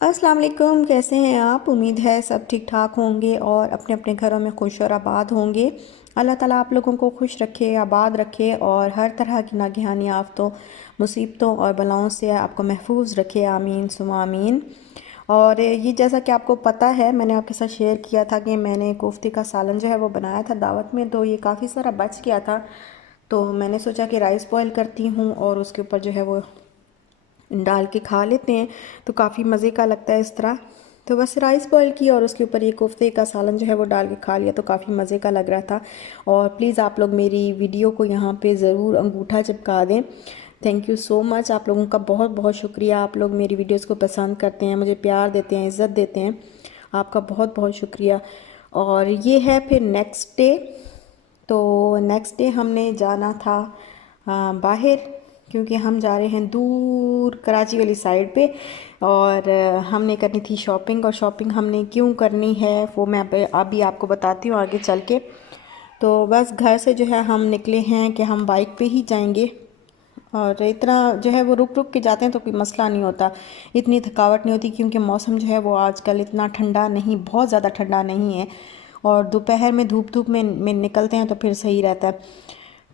अस्सलाम वालेकुम। कैसे हैं आप? उम्मीद है सब ठीक ठाक होंगे और अपने अपने घरों में खुश और आबाद होंगे। अल्लाह ताला आप लोगों को खुश रखे, आबाद रखे और हर तरह की नागहानी आफतों, मुसीबतों और बलाओं से आपको महफूज रखे। आमीन सुमा आमीन। और ये जैसा कि आपको पता है, मैंने आपके साथ शेयर किया था कि मैंने कोफ्ते का सालन जो है वो बनाया था दावत में, तो ये काफ़ी सारा बच गया था। तो मैंने सोचा कि राइस बॉयल करती हूँ और उसके ऊपर जो है वो डाल के खा लेते हैं, तो काफ़ी मज़े का लगता है इस तरह। तो बस राइस बॉयल किया और उसके ऊपर ये कोफ्ते का सालन जो है वो डाल के खा लिया, तो काफ़ी मज़े का लग रहा था। और प्लीज़ आप लोग मेरी वीडियो को यहाँ पे ज़रूर अंगूठा चिपका दें। थैंक यू सो मच, आप लोगों का बहुत बहुत शुक्रिया। आप लोग मेरी वीडियोज़ को पसंद करते हैं, मुझे प्यार देते हैं, इज़्ज़त देते हैं, आपका बहुत बहुत शुक्रिया। और ये है फिर नेक्स्ट डे। तो नेक्स्ट डे हमने जाना था बाहर, क्योंकि हम जा रहे हैं दूर कराची वाली साइड पे। और हमने करनी थी शॉपिंग, और शॉपिंग हमने क्यों करनी है वो मैं अभी आपको बताती हूँ आगे चल के। तो बस घर से जो है हम निकले हैं कि हम बाइक पे ही जाएंगे, और इतना जो है वो रुक रुक के जाते हैं तो कोई मसला नहीं होता, इतनी थकावट नहीं होती, क्योंकि मौसम जो है वो आजकल इतना ठंडा नहीं, बहुत ज़्यादा ठंडा नहीं है। और दोपहर में धूप धूप में निकलते हैं तो फिर सही रहता है।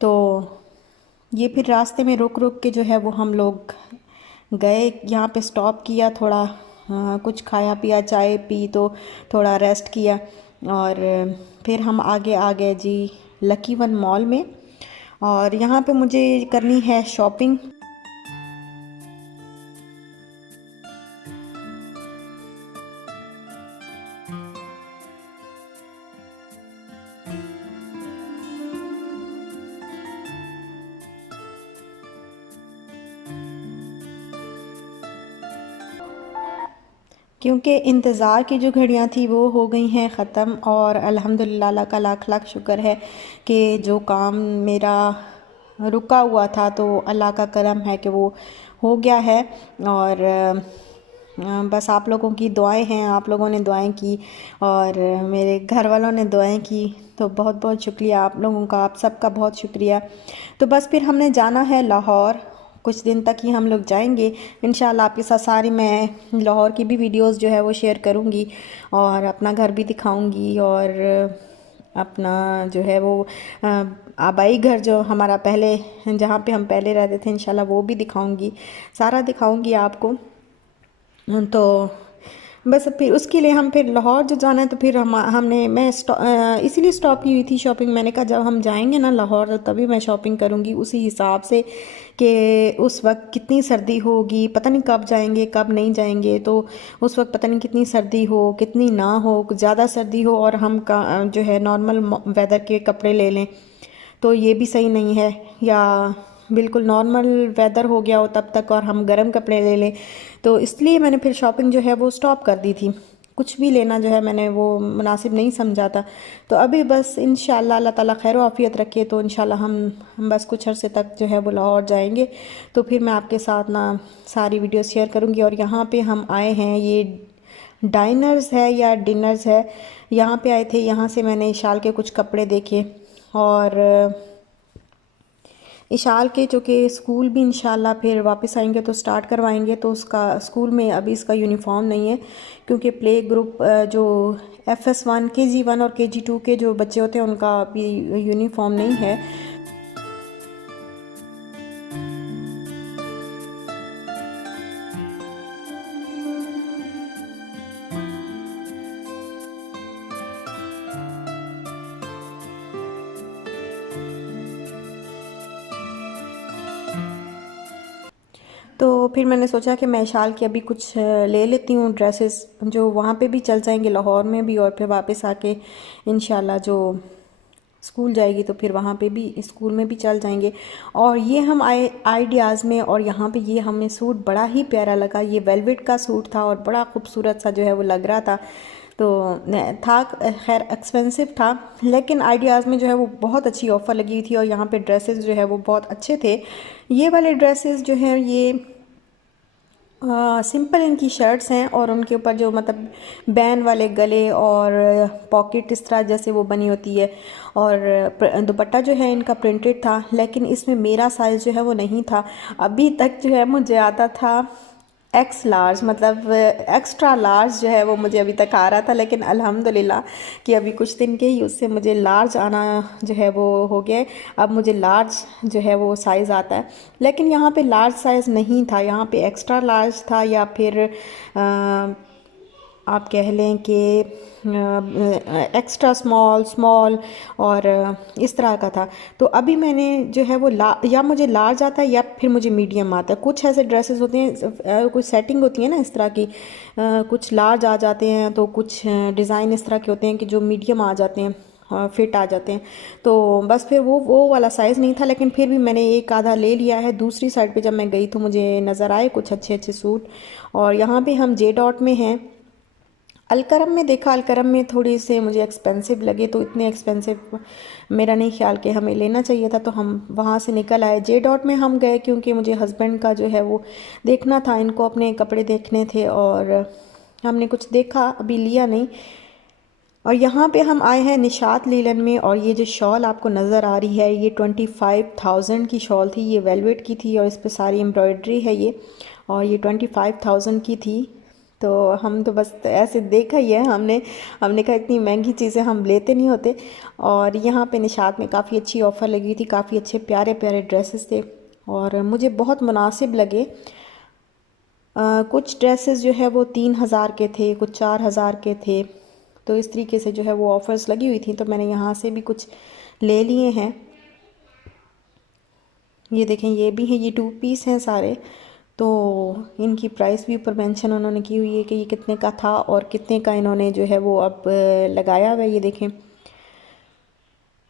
तो ये फिर रास्ते में रुक रुक के जो है वो हम लोग गए, यहाँ पे स्टॉप किया थोड़ा, कुछ खाया पिया, चाय पी, तो थोड़ा रेस्ट किया। और फिर हम आगे आ गए जी लकी वन मॉल में, और यहाँ पे मुझे करनी है शॉपिंग। क्योंकि इंतज़ार की जो घड़ियां थी वो हो गई हैं ख़त्म, और अल्हम्दुलिल्लाह अल्लाह का लाख लाख शुक्र है कि जो काम मेरा रुका हुआ था तो अल्लाह का करम है कि वो हो गया है। और बस आप लोगों की दुआएं हैं, आप लोगों ने दुआएं की और मेरे घर वालों ने दुआएं की, तो बहुत बहुत शुक्रिया आप लोगों का, आप सबका बहुत शुक्रिया। तो बस फिर हमने जाना है लाहौर, कुछ दिन तक ही हम लोग जाएंगे इंशाल्लाह। आपके साथ सारी मैं लाहौर की भी वीडियोस जो है वो शेयर करूंगी, और अपना घर भी दिखाऊंगी, और अपना जो है वो आबाई घर जो हमारा पहले, जहाँ पे हम पहले रहते थे, इंशाल्लाह वो भी दिखाऊंगी, सारा दिखाऊंगी आपको। तो बस फिर उसके लिए हम फिर लाहौर जो जाना है, तो फिर हमने मैं इसीलिए स्टॉप की हुई थी शॉपिंग। मैंने कहा जब हम जाएंगे ना लाहौर तो तभी मैं शॉपिंग करूंगी उसी हिसाब से कि उस वक्त कितनी सर्दी होगी, पता नहीं कब जाएंगे कब नहीं जाएंगे, तो उस वक्त पता नहीं कितनी सर्दी हो कितनी ना हो, ज़्यादा सर्दी हो और हम का जो है नॉर्मल वेदर के कपड़े ले लें तो ये भी सही नहीं है, या बिल्कुल नॉर्मल वेदर हो गया हो तब तक और हम गर्म कपड़े ले लें। तो इसलिए मैंने फिर शॉपिंग जो है वो स्टॉप कर दी थी, कुछ भी लेना जो है मैंने वो मुनासिब नहीं समझा था। तो अभी बस इंशाल्लाह अल्लाह ताला खैर आफियत रखे तो इंशाल्लाह हम बस कुछ अरसे तक जो है वो लाहौर जाएंगे, तो फिर मैं आपके साथ ना सारी वीडियो शेयर करूँगी। और यहाँ पे हम आए हैं, ये डाइनर्स है या डिनर्स है, यहाँ पे आए थे, यहाँ से मैंने इशाल के कुछ कपड़े देखे। और इशाल के चूँकि स्कूल भी इंशाल्लाह फिर वापस आएंगे तो स्टार्ट करवाएंगे, तो उसका स्कूल में अभी इसका यूनिफॉर्म नहीं है, क्योंकि प्ले ग्रुप जो FS1 KG1 और KG2 के जो बच्चे होते हैं उनका अभी यूनिफॉर्म नहीं है। तो फिर मैंने सोचा कि मैं इशाल की अभी कुछ ले लेती हूँ ड्रेसेस, जो वहाँ पे भी चल जाएंगे लाहौर में भी, और फिर वापस आके इंशाल्लाह जो स्कूल जाएगी तो फिर वहाँ पे भी स्कूल में भी चल जाएंगे। और ये हम आए आइडियाज़ में, और यहाँ पे ये हमें सूट बड़ा ही प्यारा लगा, ये वेलवेट का सूट था और बड़ा खूबसूरत सा जो है वो लग रहा था। तो था खैर एक्सपेंसिव था, लेकिन आइडियाज़ में जो है वो बहुत अच्छी ऑफ़र लगी हुई थी, और यहाँ पे ड्रेसेस जो है वो बहुत अच्छे थे। ये वाले ड्रेसेस जो हैं ये सिंपल इनकी शर्ट्स हैं, और उनके ऊपर जो मतलब बैन वाले गले और पॉकेट इस तरह जैसे वो बनी होती है, और दुपट्टा जो है इनका प्रिंटेड था, लेकिन इसमें मेरा साइज़ जो है वो नहीं था। अभी तक जो है मुझे आता था एक्स लार्ज, मतलब एक्स्ट्रा लार्ज जो है वो मुझे अभी तक आ रहा था, लेकिन अल्हम्दुलिल्लाह कि अभी कुछ दिन के ही उससे मुझे लार्ज आना जो है वो हो गया है। अब मुझे लार्ज जो है वो साइज़ आता है, लेकिन यहाँ पे लार्ज साइज़ नहीं था, यहाँ पे एक्स्ट्रा लार्ज था, या फिर आप कह लें कि एक्स्ट्रा स्मॉल, स्मॉल, और इस तरह का था। तो अभी मैंने जो है वो या मुझे लार्ज आता है या फिर मुझे मीडियम आता है। कुछ ऐसे ड्रेसेस होते हैं, कुछ सेटिंग होती है ना इस तरह की, कुछ लार्ज आ जाते हैं, तो कुछ डिज़ाइन इस तरह के होते हैं कि जो मीडियम आ जाते हैं, फिट आ जाते हैं। तो बस फिर वो वाला साइज़ नहीं था, लेकिन फिर भी मैंने एक आधा ले लिया है। दूसरी साइड पे जब मैं गई तो मुझे नज़र आए कुछ अच्छे अच्छे सूट। और यहाँ पे हम जे डॉट में हैं। अलकरम में देखा, अलकरम में थोड़ी से मुझे एक्सपेंसिव लगे, तो इतने एक्सपेंसिव मेरा नहीं ख्याल कि हमें लेना चाहिए था, तो हम वहाँ से निकल आए। जे डॉट में हम गए क्योंकि मुझे हस्बैंड का जो है वो देखना था, इनको अपने कपड़े देखने थे, और हमने कुछ देखा, अभी लिया नहीं। और यहाँ पे हम आए हैं निशात लीलन में, और ये जो शॉल आपको नज़र आ रही है ये 25,000 की शॉल थी। ये वेलवेट की थी और इस पर सारी एम्ब्रॉयडरी है ये, और ये 25,000 की थी। तो हम तो बस ऐसे देखा ही है हमने हमने कहा इतनी महंगी चीज़ें हम लेते नहीं होते। और यहाँ पे निशात में काफ़ी अच्छी ऑफ़र लगी थी, काफ़ी अच्छे प्यारे प्यारे ड्रेसेस थे और मुझे बहुत मुनासिब लगे। कुछ ड्रेसेस जो है वो 3,000 के थे, कुछ 4,000 के थे। तो इस तरीके से जो है वो ऑफ़र्स लगी हुई थी, तो मैंने यहाँ से भी कुछ ले लिए हैं। ये देखें, ये भी हैं, ये 2 पीस हैं सारे। तो इनकी प्राइस भी ऊपर मेंशन उन्होंने की हुई है कि ये कितने का था और कितने का इन्होंने जो है वो अब लगाया हुआ है। ये देखें,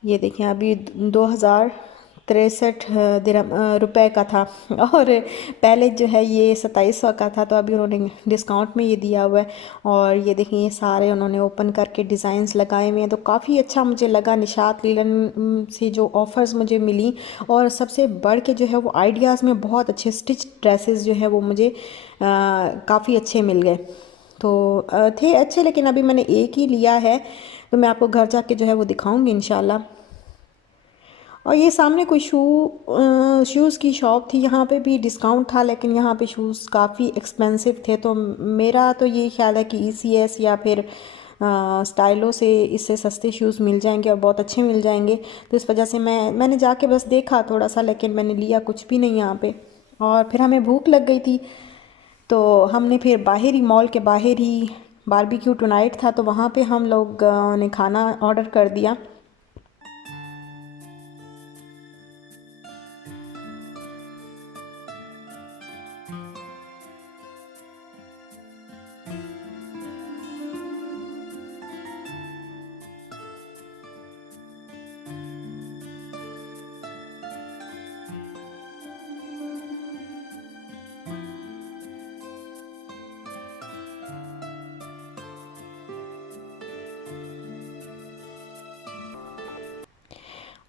ये देखें, अभी 2,063 दिरहम रुपए का था, और पहले जो है ये 2,700 का था, तो अभी उन्होंने डिस्काउंट में ये दिया हुआ है। और ये देखें, ये सारे उन्होंने ओपन करके डिज़ाइंस लगाए हुए हैं, तो काफ़ी अच्छा मुझे लगा निशात लीलन से जो ऑफ़र्स मुझे मिली। और सबसे बढ़ के जो है वो आइडियाज़ में बहुत अच्छे स्टिच ड्रेसेस जो है वो मुझे काफ़ी अच्छे मिल गए। तो थे अच्छे, लेकिन अभी मैंने एक ही लिया है, तो मैं आपको घर जाके जो है वो दिखाऊंगी इंशाल्लाह। और ये सामने कोई शूज़ की शॉप थी, यहाँ पे भी डिस्काउंट था, लेकिन यहाँ पे शूज़ काफ़ी एक्सपेंसिव थे। तो मेरा तो ये ख्याल है कि ECS या फिर स्टाइलो से इससे सस्ते शूज़ मिल जाएंगे और बहुत अच्छे मिल जाएंगे। तो इस वजह से मैंने जाके बस देखा थोड़ा सा, लेकिन मैंने लिया कुछ भी नहीं यहाँ पे। और फिर हमें भूख लग गई थी, तो हमने फिर बाहर ही, मॉल के बाहर ही बारबेक्यू टुनाइट था, तो वहाँ पे हम लोग ने खाना ऑर्डर कर दिया।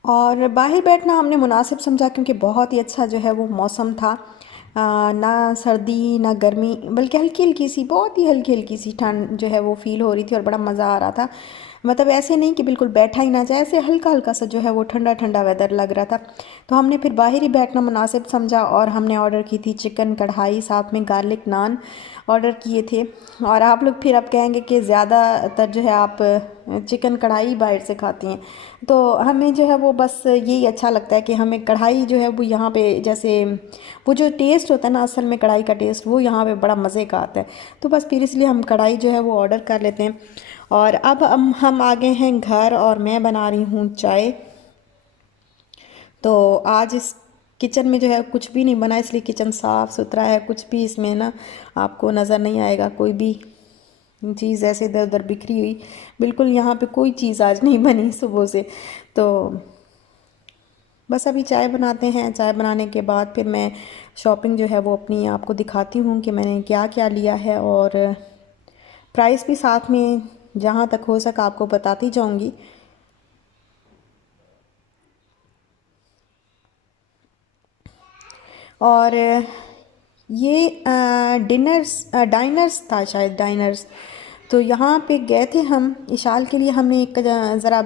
और बाहर बैठना हमने मुनासिब समझा, क्योंकि बहुत ही अच्छा जो है वो मौसम था। ना सर्दी ना गर्मी, बल्कि हल्की हल्की सी, बहुत ही हल्की हल्की सी ठंड जो है वो फ़ील हो रही थी, और बड़ा मज़ा आ रहा था। मतलब ऐसे नहीं कि बिल्कुल बैठा ही ना जाए, ऐसे हल्का हल्का सा जो है वो ठंडा ठंडा वेदर लग रहा था। तो हमने फिर बाहर ही बैठना मुनासिब समझा, और हमने ऑर्डर की थी चिकन कढ़ाई, साथ में गार्लिक नान ऑर्डर किए थे। और आप लोग फिर अब कहेंगे कि ज़्यादातर जो है आप चिकन कढ़ाई बाहर से खाती हैं, तो हमें जो है वो बस यही अच्छा लगता है कि हमें कढ़ाई जो है वो यहाँ पे, जैसे वो जो टेस्ट होता है ना असल में कढ़ाई का टेस्ट, वो यहाँ पे बड़ा मज़े का आता है। तो बस फिर इसलिए हम कढ़ाई जो है वो ऑर्डर कर लेते हैं। और अब हम आ गए हैं घर, और मैं बना रही हूँ चाय। तो आज इस किचन में जो है कुछ भी नहीं बना, इसलिए किचन साफ़ सुथरा है, कुछ भी इसमें ना आपको नज़र नहीं आएगा, कोई भी चीज़ ऐसे इधर उधर बिखरी हुई, बिल्कुल यहाँ पे कोई चीज़ आज नहीं बनी सुबह से। तो बस अभी चाय बनाते हैं, चाय बनाने के बाद फिर मैं शॉपिंग जो है वो अपनी आपको दिखाती हूँ कि मैंने क्या क्या लिया है, और प्राइस भी साथ में जहाँ तक हो सका आपको बताती जाऊँगी। और ये डाइनर्स था शायद, डाइनर्स। तो यहाँ पे गए थे हम इशाल के लिए, हमने एक ज़रा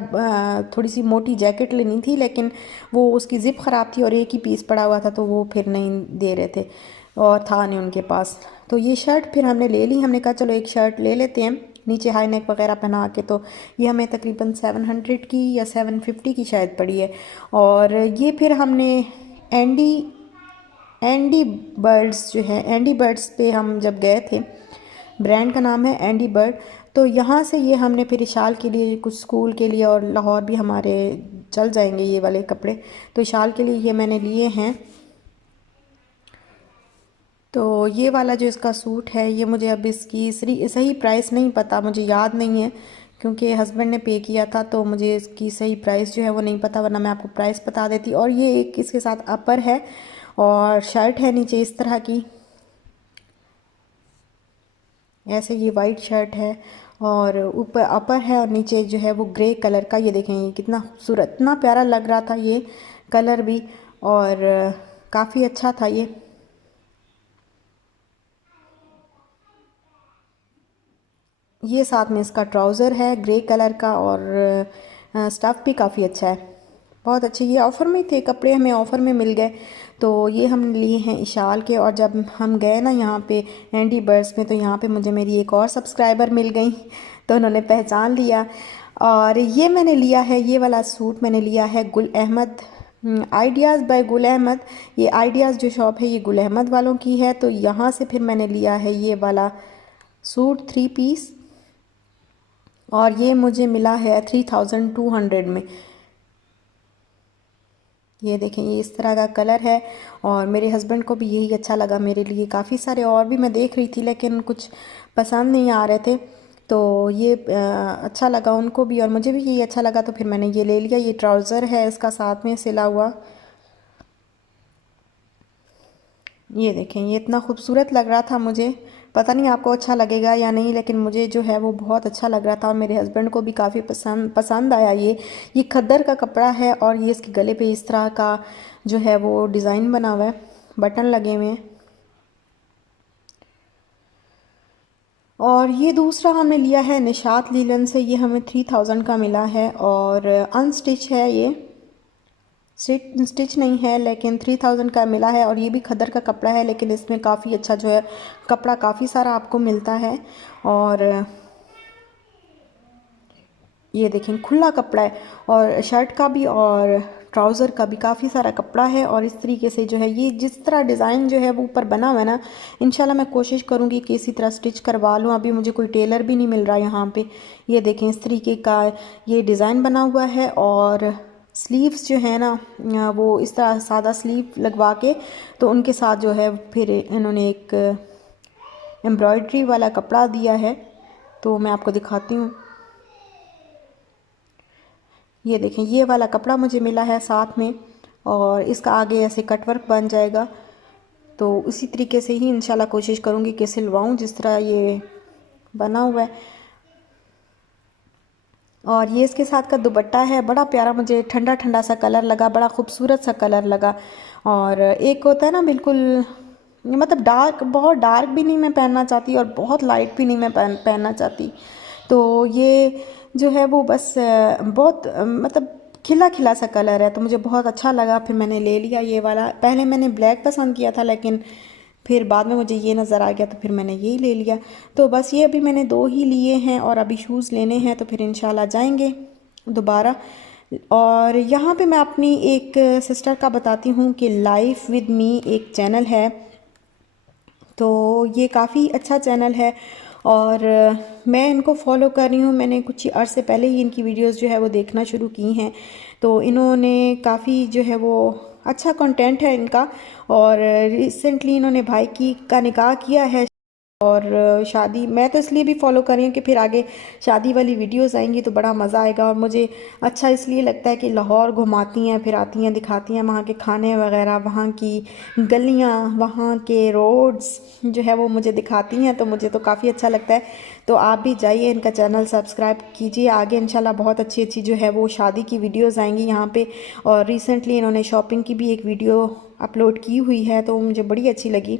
थोड़ी सी मोटी जैकेट लेनी थी, लेकिन वो उसकी ज़िप ख़राब थी और एक ही पीस पड़ा हुआ था, तो वो फिर नहीं दे रहे थे और था नहीं उनके पास। तो ये शर्ट फिर हमने ले ली, हमने कहा चलो एक शर्ट ले लेते हैं नीचे हाई नेक वगैरह पहना के। तो ये हमें तकरीबन 700 की या 750 की शायद पड़ी है। और ये फिर हमने एंडी एंडी बर्ड्स जो है, एंडी बर्ड्स पे हम जब गए थे, ब्रांड का नाम है एंडी बर्ड। तो यहाँ से ये हमने फिर इशाल के लिए, कुछ स्कूल के लिए और लाहौर भी हमारे चल जाएंगे ये वाले कपड़े, तो इशाल के लिए ये मैंने लिए हैं। तो ये वाला जो इसका सूट है, ये मुझे अब इसकी सही प्राइस नहीं पता, मुझे याद नहीं है क्योंकि हस्बैंड ने पे किया था, तो मुझे इसकी सही प्राइस जो है वो नहीं पता, वरना मैं आपको प्राइस बता देती। और ये एक इसके साथ अपर है और शर्ट है नीचे इस तरह की, ऐसे ये वाइट शर्ट है और ऊपर अपर है और नीचे जो है वो ग्रे कलर का। ये देखें ये कितना खूबसूरत, इतना प्यारा लग रहा था ये कलर भी, और काफ़ी अच्छा था ये। ये साथ में इसका ट्राउज़र है ग्रे कलर का और स्टफ़ भी काफ़ी अच्छा है, बहुत अच्छे। ये ऑफ़र में थे कपड़े, हमें ऑफ़र में मिल गए, तो ये हमने लिए हैं इशाल के। और जब हम गए ना यहाँ पे एंडी बर्ड्स में, तो यहाँ पे मुझे मेरी एक और सब्सक्राइबर मिल गई, तो उन्होंने पहचान लिया। और ये मैंने लिया है, ये वाला सूट मैंने लिया है गुल अहमद, आइडियाज़ बाय गुल अहमद। ये आइडियाज़ जो शॉप है ये गुल अहमद वालों की है। तो यहाँ से फिर मैंने लिया है ये वाला सूट 3 पीस, और ये मुझे मिला है 3200 में। ये देखें ये इस तरह का कलर है, और मेरे हस्बैंड को भी यही अच्छा लगा। मेरे लिए काफ़ी सारे और भी मैं देख रही थी लेकिन कुछ पसंद नहीं आ रहे थे, तो ये अच्छा लगा उनको भी और मुझे भी यही अच्छा लगा, तो फिर मैंने ये ले लिया। ये ट्राउज़र है इसका साथ में सिला हुआ, ये देखें ये इतना खूबसूरत लग रहा था, मुझे पता नहीं आपको अच्छा लगेगा या नहीं, लेकिन मुझे जो है वो बहुत अच्छा लग रहा था और मेरे हस्बैंड को भी काफ़ी पसंद आया। ये खद्दर का कपड़ा है और ये इसके गले पे इस तरह का जो है वो डिज़ाइन बना हुआ है, बटन लगे हुए हैं। और ये दूसरा हमने लिया है निशात लीलन से, ये हमें 3000 का मिला है और अनस्टिच है, ये स्टिच नहीं है लेकिन 3000 का मिला है। और ये भी खद्दर का कपड़ा है, लेकिन इसमें काफ़ी अच्छा जो है कपड़ा काफ़ी सारा आपको मिलता है। और ये देखें खुला कपड़ा है, और शर्ट का भी और ट्राउज़र का भी काफ़ी सारा कपड़ा है। और इस तरीके से जो है ये जिस तरह डिज़ाइन जो है वो ऊपर बना हुआ है ना, इंशाल्लाह मैं कोशिश करूँगी कि इसी तरह स्टिच करवा लूँ। अभी मुझे कोई टेलर भी नहीं मिल रहा यहाँ पे। ये देखें इस तरीके का ये डिज़ाइन बना हुआ है, और स्लीव्स जो है ना वो इस तरह सादा स्लीव लगवा के, तो उनके साथ जो है फिर इन्होंने एक एम्ब्रॉयडरी वाला कपड़ा दिया है, तो मैं आपको दिखाती हूँ। ये देखें ये वाला कपड़ा मुझे मिला है साथ में, और इसका आगे ऐसे कटवर्क बन जाएगा। तो उसी तरीके से ही इंशाल्लाह कोशिश करूँगी कि सिलवाऊँ जिस तरह ये बना हुआ है। और ये इसके साथ का दुपट्टा है, बड़ा प्यारा, मुझे ठंडा ठंडा सा कलर लगा, बड़ा खूबसूरत सा कलर लगा। और एक होता है ना बिल्कुल, मतलब डार्क, बहुत डार्क भी नहीं मैं पहनना चाहती और बहुत लाइट भी नहीं मैं पहनना चाहती। तो ये जो है वो बस बहुत मतलब खिला खिला सा कलर है, तो मुझे बहुत अच्छा लगा, फिर मैंने ले लिया ये वाला। पहले मैंने ब्लैक पसंद किया था लेकिन फिर बाद में मुझे ये नज़र आ गया, तो फिर मैंने यही ले लिया। तो बस ये अभी मैंने 2 ही लिए हैं और अभी शूज़ लेने हैं, तो फिर इंशाल्लाह जाएंगे दोबारा। और यहाँ पे मैं अपनी एक सिस्टर का बताती हूँ कि लाइफ विद मी एक चैनल है, तो ये काफ़ी अच्छा चैनल है और मैं इनको फॉलो कर रही हूँ। मैंने कुछ अरसे पहले ही इनकी वीडियोस जो है वो देखना शुरू की हैं, तो इन्होंने काफ़ी जो है वो अच्छा कंटेंट है इनका। और रिसेंटली इन्होंने भाई की का निकाह किया है, और शादी मैं तो इसलिए भी फॉलो कर रही हूँ कि फिर आगे शादी वाली वीडियोस आएंगी तो बड़ा मज़ा आएगा। और मुझे अच्छा इसलिए लगता है कि लाहौर घुमाती हैं, फिर आती हैं, दिखाती हैं वहाँ के खाने वगैरह, वहाँ की गलियाँ, वहाँ के रोड्स जो है वो मुझे दिखाती हैं, तो मुझे तो काफ़ी अच्छा लगता है। तो आप भी जाइए, इनका चैनल सब्सक्राइब कीजिए, आगे इंशाल्लाह बहुत अच्छी अच्छी जो है वो शादी की वीडियोज़ आएंगी यहाँ पर। और रिसेंटली इन्होंने शॉपिंग की भी एक वीडियो अपलोड की हुई है, तो मुझे बड़ी अच्छी लगी।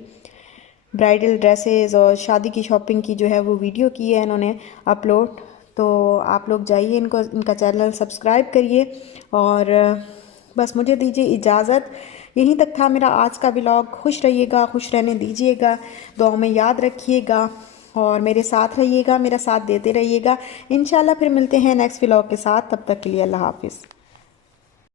ब्राइडल ड्रेसेस और शादी की शॉपिंग की जो है वो वीडियो की है इन्होंने अपलोड। तो आप लोग जाइए, इनका चैनल सब्सक्राइब करिए। और बस मुझे दीजिए इजाज़त यहीं तक था मेरा आज का व्लॉग। खुश रहिएगा, खुश रहने दीजिएगा, दुआ में याद रखिएगा और मेरे साथ रहिएगा, मेरा साथ देते रहिएगा। इंशाल्लाह फिर मिलते हैं नेक्स्ट व्लॉग के साथ। तब तक के लिए अल्लाह हाफिज़।